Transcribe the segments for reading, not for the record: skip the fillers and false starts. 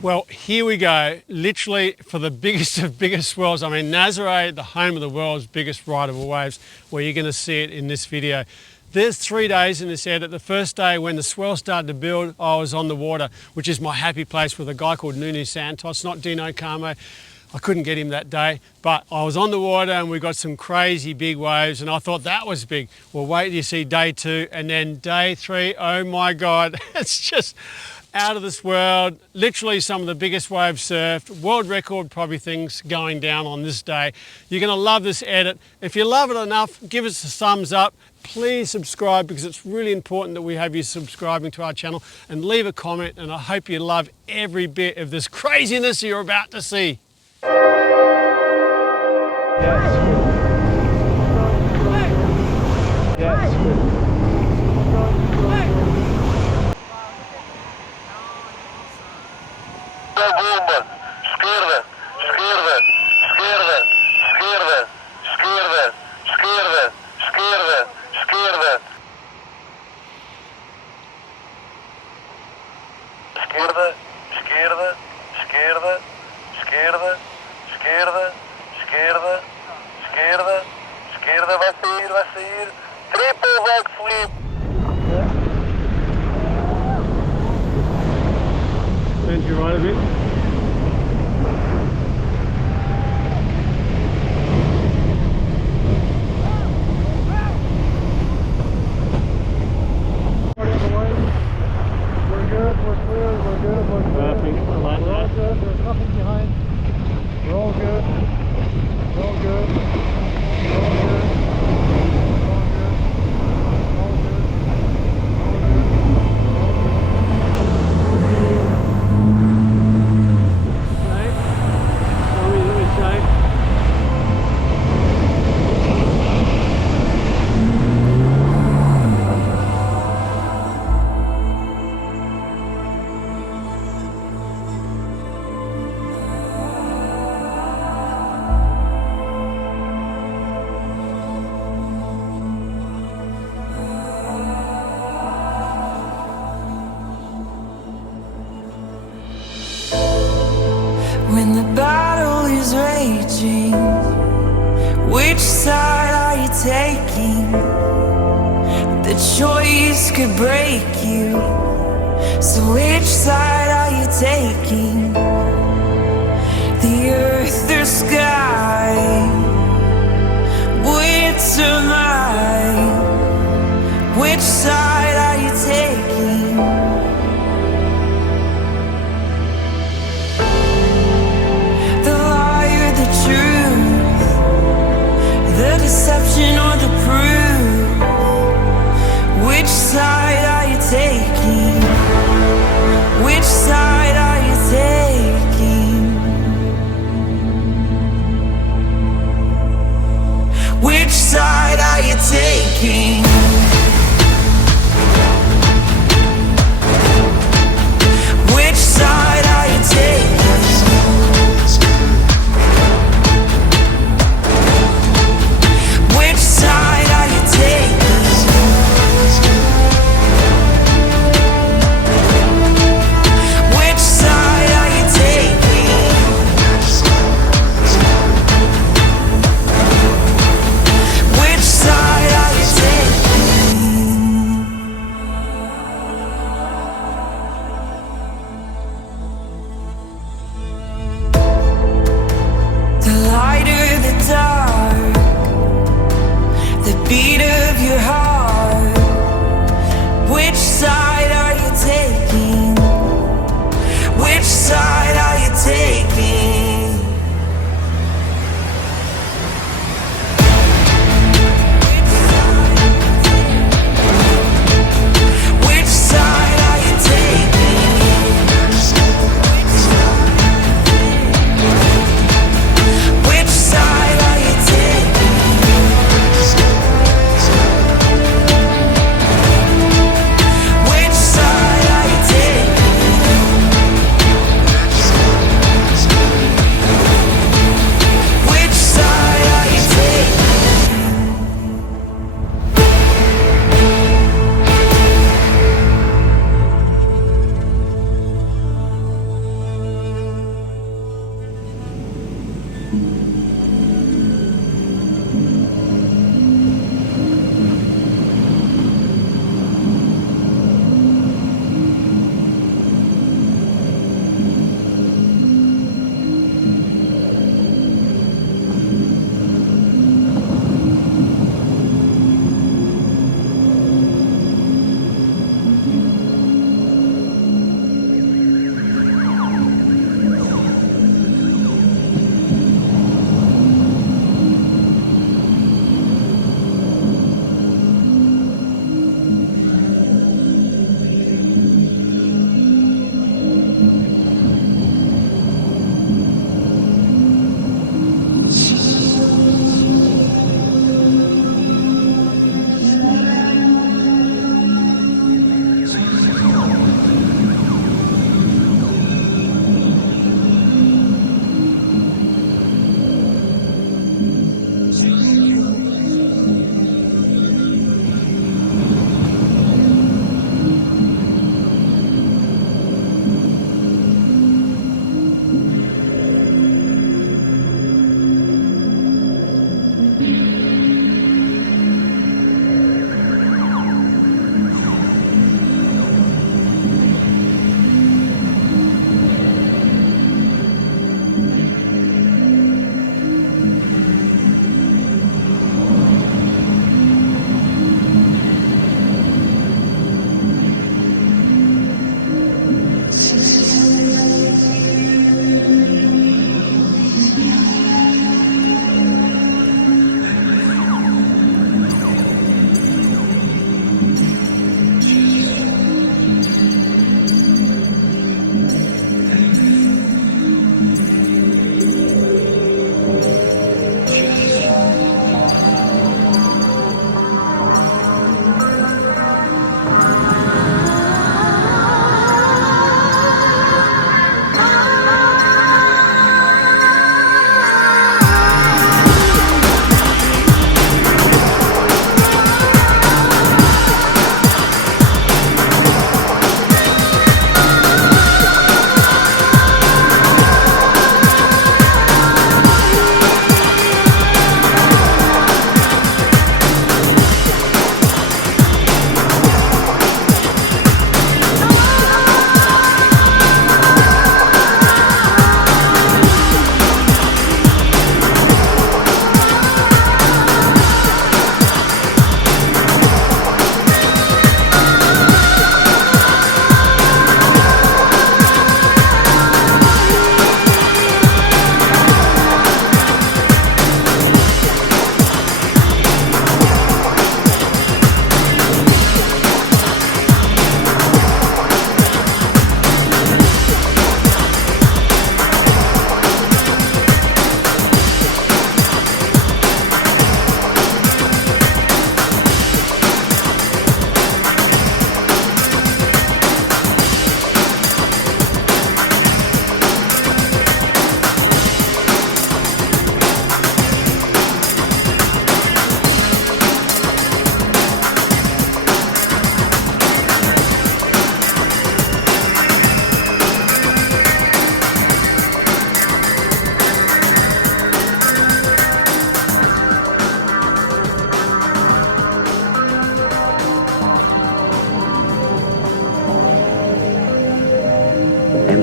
Well, here we go, literally for the biggest of biggest swells. I mean, NAZARE, the home of the world's biggest rideable waves, where you're going to see it in this video. There's 3 days in this edit. The first day when the swell started to build, I was on the water, which is my happy place, with a guy called Nuno Santos, not Dino Camo. I couldn't get him that day, but I was on the water and we got some crazy big waves and I thought that was big. Well, wait till you see day 2 and then day 3, oh my God, it's just out of this world. Literally some of the biggest waves surfed, world record probably things going down on this day. You're gonna love this edit. If you love it enough, give us a thumbs up. Please subscribe, because it's really important that we have you subscribing to our channel, and leave a comment, and I hope you love every bit of this craziness you're about to see. Vai sair, triple backflip. Bend your right a bit. We're good, we're clear, we're good, we're good. Perfect. We're all good, there's nothing behind. We're all good. We're all good. We're all good. When the battle is raging, which side are you taking? The choice could break you, so which side are you taking? The earth or sky? Which am I? Which side are you taking? The deception or the proof? Which side are you taking? Which side are you taking? Which side are you taking? Which side are you taking? Which side are you taking? Which side are you taking? Which side are you taking?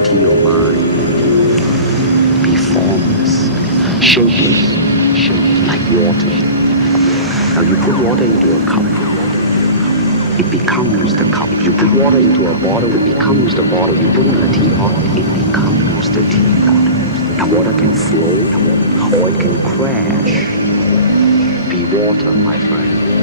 empty your mind. Be formless, shapeless, like water. Now you put water into a cup, it becomes the cup. You put water into a bottle, it becomes the bottle. You put in a teapot, it becomes the teapot. Now water can flow, or it can crash. Be water, my friend.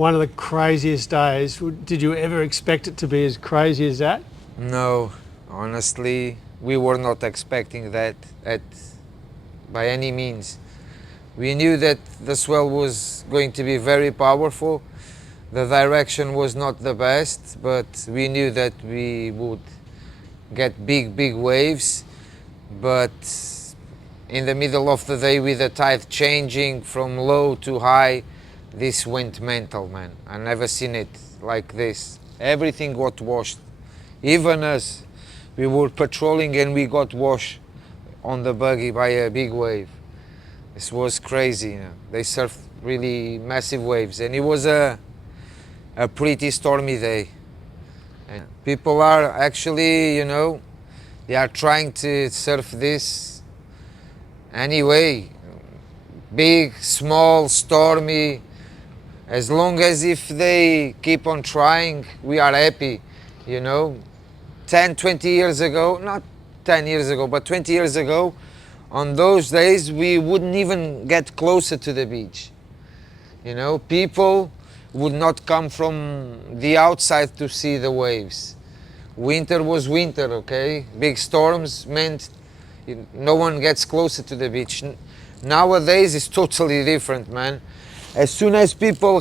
one of the craziest days. Did you ever expect it to be as crazy as that? No, honestly, we were not expecting that by any means. We knew that the swell was going to be very powerful. The direction was not the best, but we knew that we would get big waves. But in the middle of the day, with the tide changing from low to high, this went mental, man. I never seen it like this. Everything got washed. Even us, we were patrolling and we got washed on the buggy by a big wave. This was crazy. You know? They surfed really massive waves, and it was a pretty stormy day. And people are actually, you know, they are trying to surf this anyway. Big, small, stormy. As long as if they keep on trying, we are happy, you know. 10, 20 years ago, not 10 years ago, but 20 years ago, on those days, we wouldn't even get closer to the beach. You know, people would not come from the outside to see the waves. Winter was winter, okay? Big storms meant no one gets closer to the beach. Nowadays, it's totally different, man. As soon as people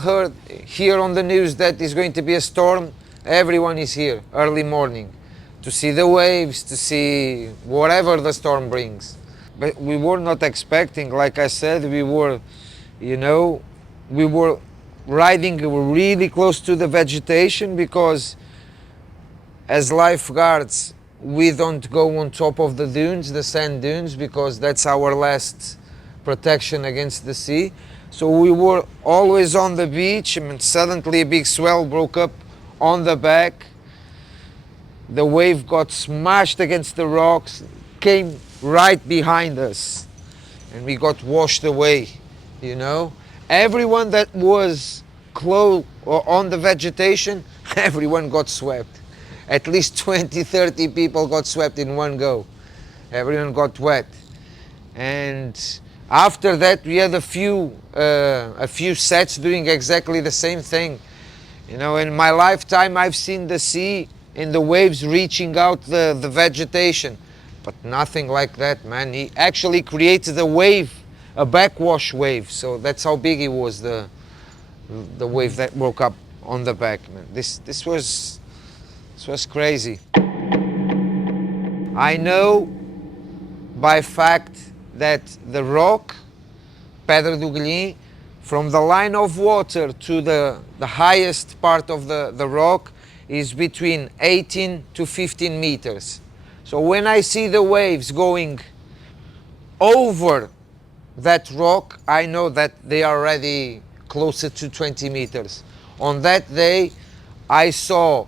hear on the news that it's going to be a storm, everyone is here early morning to see the waves, to see whatever the storm brings. But we were not expecting, like I said, we were, you know, we were riding really close to the vegetation because as lifeguards, we don't go on top of the dunes, the sand dunes, because that's our last protection against the sea. So we were always on the beach, and suddenly a big swell broke up on the back. The wave got smashed against the rocks, came right behind us, and we got washed away, you know. Everyone that was close or on the vegetation, everyone got swept. At least 20, 30 people got swept in one go. Everyone got wet. And after that, we had a few sets doing exactly the same thing. You know, in my lifetime, I've seen the sea and the waves reaching out the vegetation, but nothing like that, man. He actually created a wave, a backwash wave. So that's how big it was, the wave that broke up on the back, man. This was crazy. I know by fact that the rock, Pedra do Guilhem, from the line of water to the highest part of the rock is between 18 to 15 meters. So when I see the waves going over that rock, I know that they are already closer to 20 meters. On that day, I saw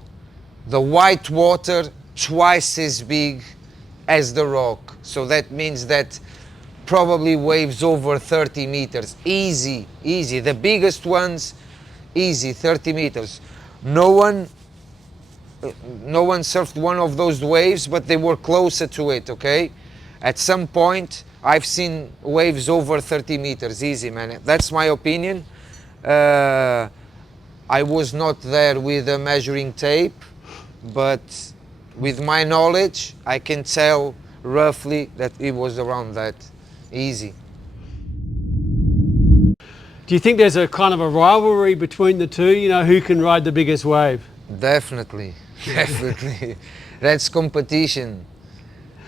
the white water twice as big as the rock. So that means that probably waves over 30 meters. Easy, easy. The biggest ones, easy, 30 meters. No one surfed one of those waves, but they were closer to it, okay? At some point, I've seen waves over 30 meters, easy, man. That's my opinion. I was not there with a measuring tape, but with my knowledge, I can tell roughly that it was around that. Easy. Do you think there's a kind of a rivalry between the two? You know, who can ride the biggest wave? Definitely, definitely. That's competition.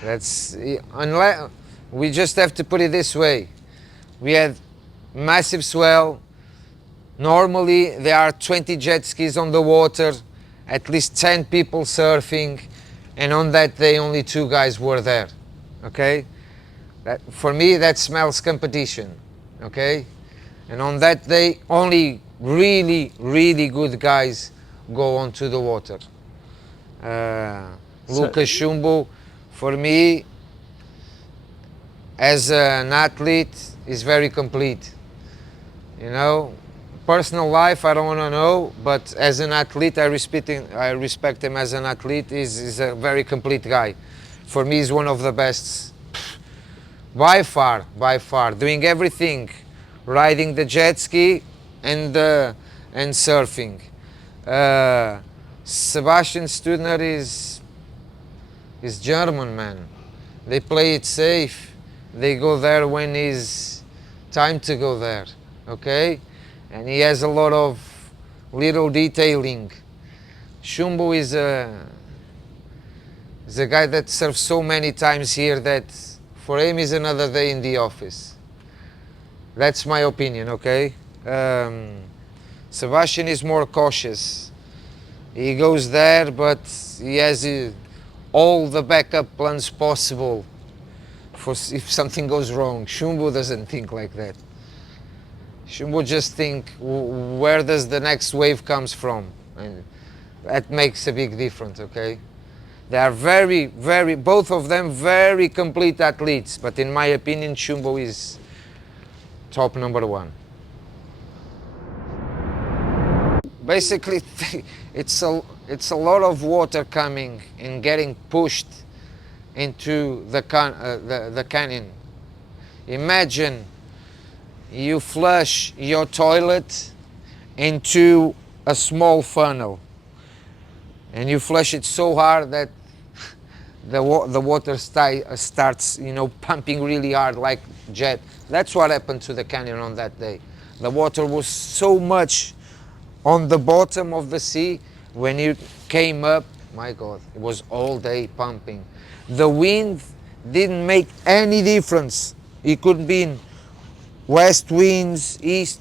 Unless we just have to put it this way. We had massive swell. Normally there are 20 jet skis on the water, at least 10 people surfing, and on that day only 2 guys were there, okay? For me, that smells competition, okay? And on that day, only really, really good guys go onto the water. Lucas Chumbo, for me, as an athlete, is very complete. You know, personal life, I don't want to know, but as an athlete, I respect him as an athlete. He's a very complete guy. For me, he's one of the best. By far, doing everything, riding the jet ski and the and surfing. Sebastian Steudtner is German, man. They play it safe. They go there when it's time to go there, okay? And he has a lot of little detailing. Chumbo is a guy that surfs so many times here that for him is another day in the office. That's my opinion, okay? Sebastian is more cautious. He goes there, but he has all the backup plans possible for if something goes wrong. Chumbo doesn't think like that. Chumbo just think, where does the next wave comes from? And that makes a big difference, okay? They are very, very, both of them very complete athletes, but in my opinion, Chumbo is top number one. Basically, it's a lot of water coming and getting pushed into the canyon. Imagine you flush your toilet into a small funnel, and you flush it so hard that the water starts, you know, pumping really hard like jet. That's what happened to the canyon on that day. The water was so much on the bottom of the sea. When it came up, my God, it was all day pumping. The wind didn't make any difference. It could be in west winds, east,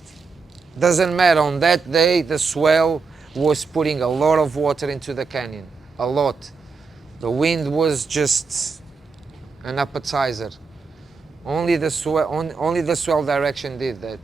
doesn't matter. On that day, the swell was putting a lot of water into the canyon, a lot. The wind was just an appetizer. Only the swell direction did that.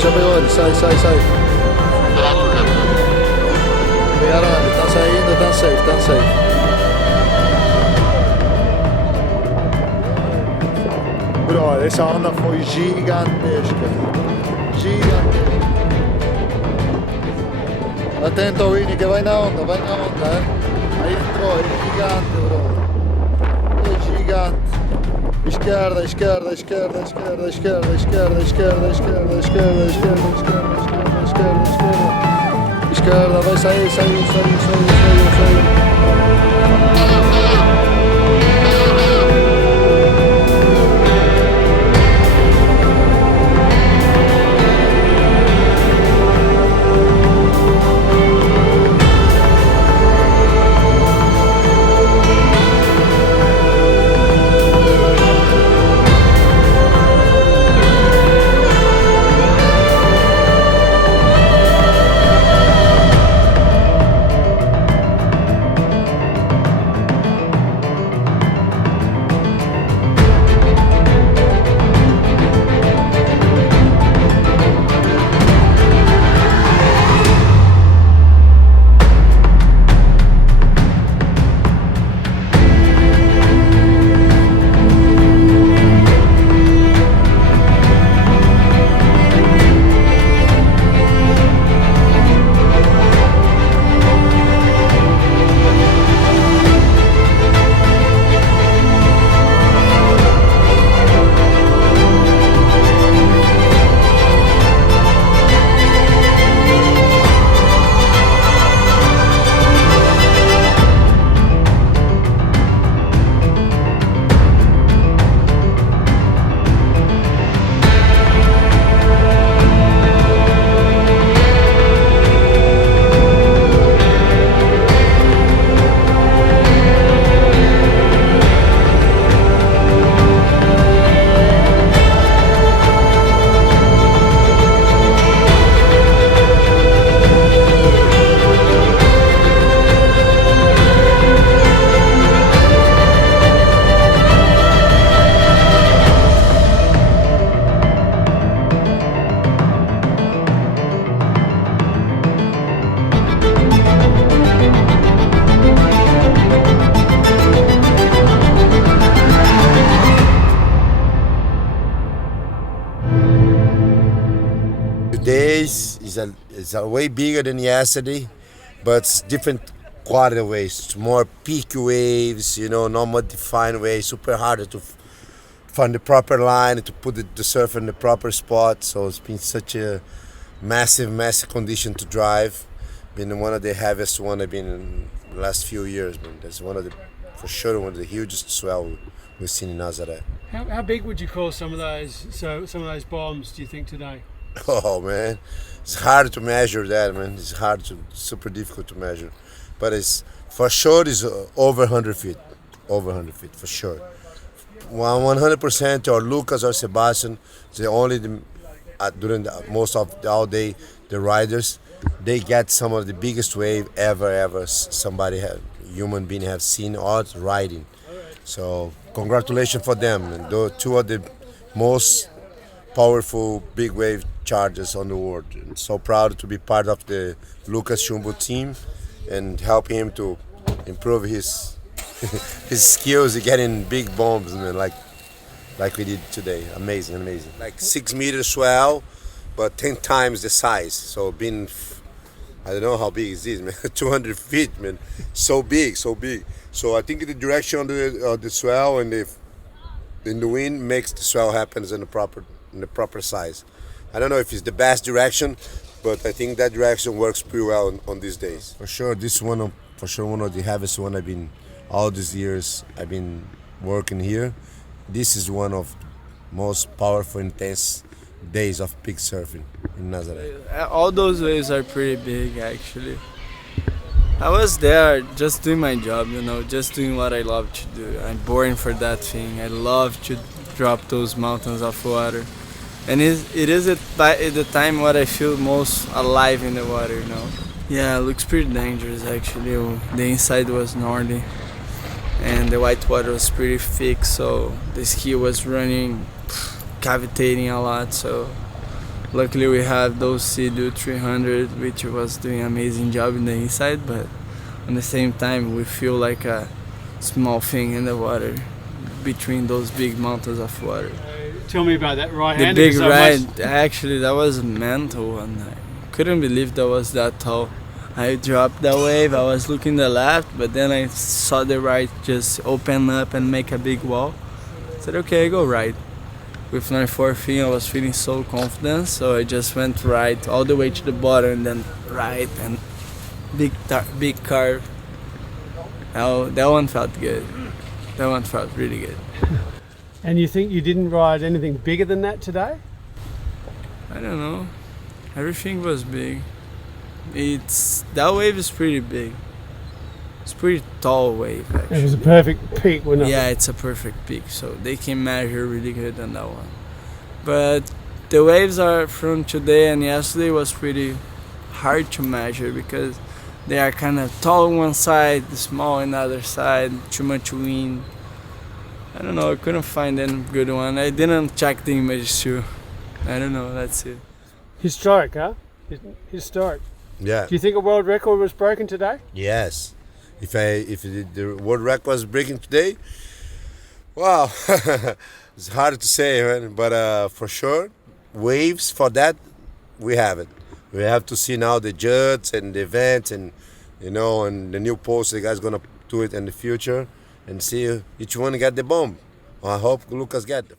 já pegou ele, sai. Pegaram ele, tá saindo, tá safe. Bro, essa onda foi gigantesca. Atento ao Winnie que vai na onda, Aí entrou, é gigante, bro. É gigante. Esquerda, vai sair. It's way bigger than yesterday, but it's different quality waves. It's more peak waves, not more defined waves. Super hard to find the proper line, to put the surf in the proper spot. So it's been such a massive condition to drive. Been one of the heaviest one I've been in the last few years. Man. That's for sure one of the hugest swell we've seen in NAZARE. How big would you call some of those bombs, do you think, today? Oh man, it's hard to measure that, man. It's super difficult to measure, but it's for sure is over 100 feet, for sure. 100% or Lucas or Sebastian, during most of the all day, the riders, they get some of the biggest wave ever human being have seen or riding. So congratulations for them, and those two of the most powerful big wave chargers on the world. And so proud to be part of the Lucas Chumbo team and help him to improve his skills in getting big bombs, man, like we did today. Amazing. Like 6 meter swell, but 10 times the size. So I don't know how big is this, man. 200 feet, man. So big. So I think the direction of the swell and the wind makes the swell happen in the proper size. I don't know if it's the best direction, but I think that direction works pretty well on these days. For sure, one of the heaviest one I've been all these years I've been working here. This is one of the most powerful, intense days of big surfing in NAZARE. All those waves are pretty big, actually. I was there just doing my job, just doing what I love to do. I'm born for that thing. I love to drop those mountains of water. And it is at the time what I feel most alive in the water, Yeah, it looks pretty dangerous, actually. The inside was northy, and the white water was pretty thick, so the ski was running, cavitating a lot, so Luckily we have those Sea-Doo 300, which was doing an amazing job in the inside, but at the same time we feel like a small thing in the water between those big mountains of water. Tell me about that right The hand. big ride, actually that was mental, and I couldn't believe that was that tall. I dropped the wave, I was looking the left, but then I saw the right just open up and make a big wall. I said, okay, I go right. With my fin, I was feeling so confident, so I just went right all the way to the bottom and then right and big curve. That one felt good. That one felt really good. And you think you didn't ride anything bigger than that today? I don't know. Everything was big. That wave is pretty big. It's a pretty tall wave, actually. It was a perfect peak, wasn't it? Yeah, it's a perfect peak, so they can measure really good on that one. But the waves are from today and yesterday was pretty hard to measure because they are kind of tall on one side, small on the other side, too much wind. I don't know, I couldn't find any good one. I didn't check the images too. I don't know, that's it. Historic, huh? Historic. Yeah. Do you think a world record was broken today? Yes. If the world record was breaking today, wow, it's hard to say, man. But for sure, waves for that, we have it. We have to see now the judges and the events and, and the new post the guys gonna do it in the future and see each one get the bomb. I hope Lucas get them.